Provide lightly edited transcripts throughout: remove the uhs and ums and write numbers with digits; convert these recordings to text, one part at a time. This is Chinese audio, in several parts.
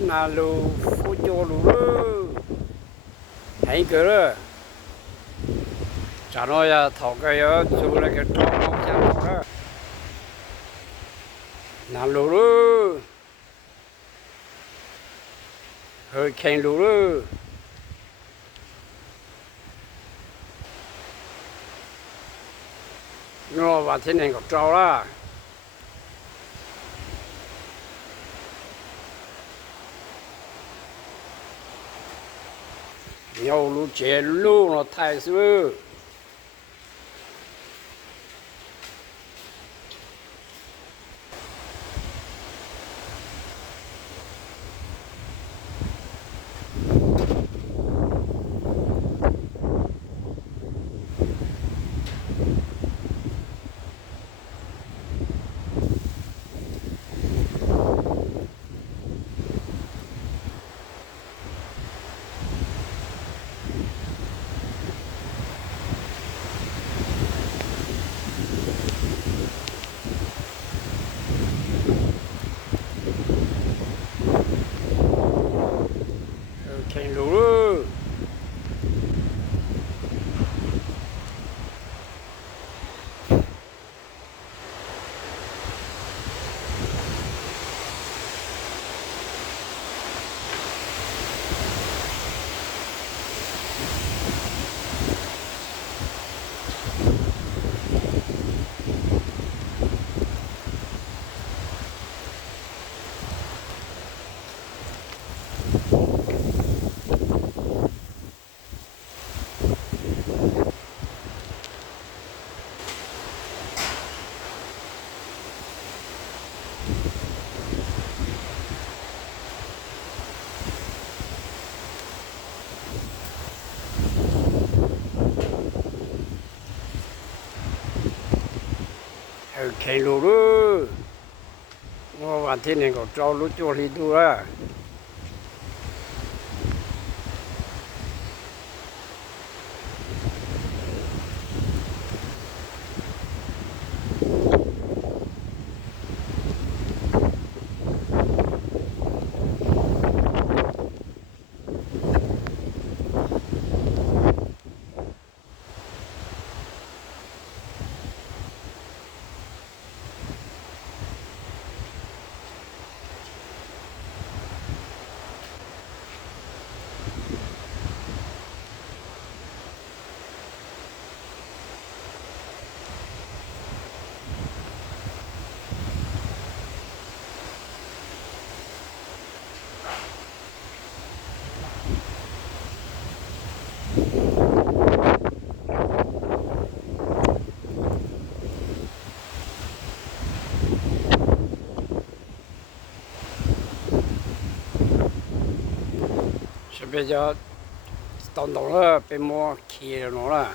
南路福州路了，还个了，咱那呀头个要做那个招工项目了，南路了，和康路了，我把天天给招了。牛路街路了太师了，康路了。康路了，我话天天个招路做里头啊，是不是叫动动了，被摸气了了，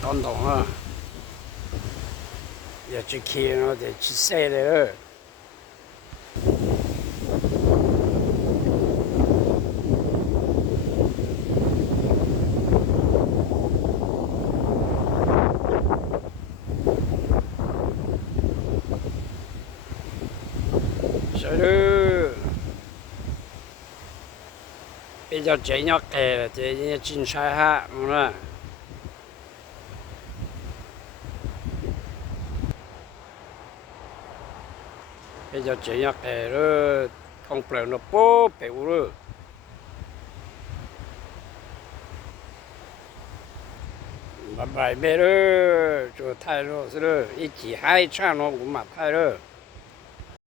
动动了，要去气了，得去晒了。是喽，比较正要改了，这人进山哈，了，比较正要改了，空不了那波白乌了，拜拜了，就太热是了，一起嗨唱了，我嘛太热。